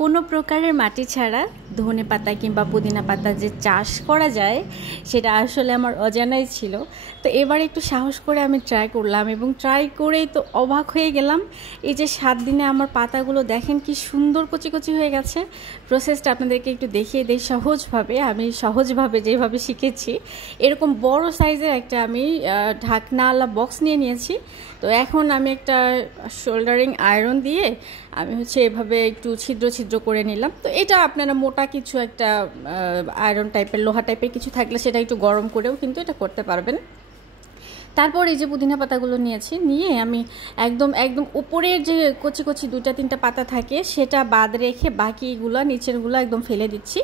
কোনো প্রকারের মাটি ছাড়া ধনে পাতা কিংবা পুদিনা পাতা যে চাষ করা যায় সেটা আসলে আমার অজানাই ছিল। তো এবার একটু সাহস করে আমি ট্রাই করলাম এবং ট্রাই করেই তো অবাক হয়ে গেলাম। এই যে 7 দিনে আমার পাতাগুলো দেখেন কি সুন্দর কচি কচি হয়ে গেছে। প্রসেসটা আপনাদেরকে একটু দেখিয়ে দিই সহজভাবে। আমি সহজভাবে যেভাবে শিখেছি এরকম বড় সাইজের একটা আমি ঢাকনাওয়ালা বক্স নিয়ে নিয়েছি। তো এখন আমি একটা শোল্ডারিং আয়রন দিয়ে আমি এভাবে একটু ছিদ্র ছিদ্র করে নিলাম। তো এটা আপনারা মোটা কিছু একটা আয়রন টাইপের লোহা টাইপের কিছু থাকলে সেটা একটু গরম করেও কিন্তু এটা করতে পারবেন। তারপর এই যে পুদিনা পাতাগুলো নিয়েছি, নিয়ে আমি একদম একদম উপরের যে কচি কচি 2-3টা পাতা থাকে সেটা বাদ রেখে বাকিগুলো নিচেরগুলো একদম ফেলে দিচ্ছি।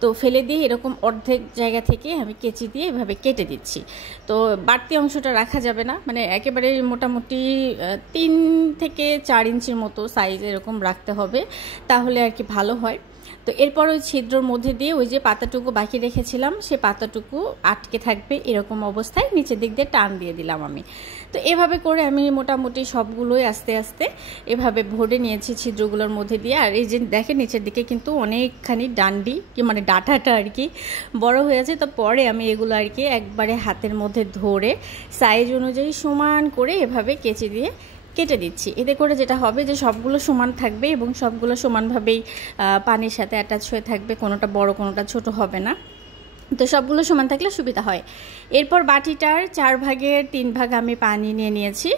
তো ফেলে দিয়ে এরকম অর্ধেক জায়গা থেকে আমি কেচি দিয়ে এভাবে কেটে দিচ্ছি। তো বাড়তি অংশটা রাখা যাবে না, মানে একেবারে মোটামুটি 3 থেকে 4 ইঞ্চির মতো সাইজ এরকম রাখতে হবে, তাহলে আর কি ভালো হয়। তো এরপর ওই ছিদ্রর মধ্যে দিয়ে ওই যে পাতাটুকু বাকি রেখেছিলাম সে পাতাটুকু আটকে থাকবে, এরকম অবস্থায় নিচের দিক দিয়ে টান দিয়ে দিলাম আমি। তো এভাবে করে আমি মোটামুটি সবগুলোই আস্তে আস্তে এভাবে ভরে নিয়েছি ছিদ্রগুলোর মধ্যে দিয়ে। আর এই যে দেখেন নিচের দিকে কিন্তু অনেকখানি ডান্ডি কি মানে ডাঁটাটা আর কি বড় হয়েছে। তো পরে আমি এগুলো আর কি একবারে হাতের মধ্যে ধরে সাইজ অনুযায়ী সমান করে এভাবে কেচি দিয়ে কেটে দিচ্ছি। এতে করে যেটা হবে যে সবগুলো সমান থাকবে এবং সবগুলো সমানভাবেই পানির সাথে অ্যাটাচ হয়ে থাকবে, কোনোটা বড় কোনোটা ছোট হবে না। তো সবগুলো সমান থাকলে সুবিধা হয়। এরপর বাটিটার 4 ভাগের 3 ভাগ আমি পানি নিয়ে নিয়েছি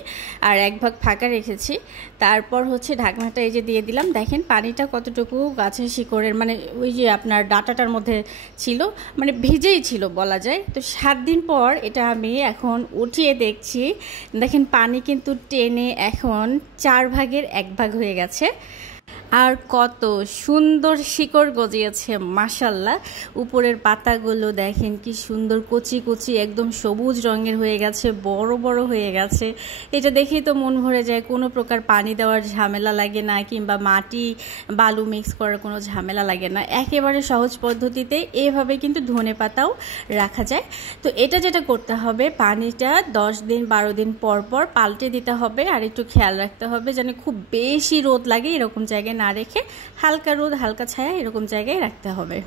আর 1 ভাগ ফাঁকা রেখেছি। তারপর ঢাকনাটা এই যে দিয়ে দিলাম। দেখেন পানিটা কতটুকু গাছের শিকড়ের মানে ওই যে আপনার ডাঁটাটার মধ্যে ছিল, মানে ভিজেই ছিল বলা যায়। তো 7 দিন পর এটা আমি এখন উঠিয়ে দেখছি, দেখেন পানি কিন্তু টেনে এখন 4 ভাগের 1 ভাগ হয়ে গেছে। আর কত সুন্দর শিকড় গজিয়েছে মাশাল্লাহ। উপরের পাতাগুলো দেখেন কি সুন্দর কচি কচি একদম সবুজ রঙের হয়ে গেছে, বড় বড় হয়ে গেছে। এটা দেখেই তো মন ভরে যায়, কোনো প্রকার পানি দেওয়ার ঝামেলা লাগে না কিংবা মাটি বালু মিক্স করার কোনো ঝামেলা লাগে না। একেবারে সহজ পদ্ধতিতে এভাবে কিন্তু ধনে পাতাও রাখা যায়। তো এটা যেটা করতে হবে, পানিটা 10 দিন 12 দিন পর পর পাল্টে দিতে হবে আর একটু খেয়াল রাখতে হবে যেন খুব বেশি রোদ লাগে এরকম জায়গায় না রেখে হালকা রোদ হালকা ছায়া এরকম জায়গায় রাখতে হবে।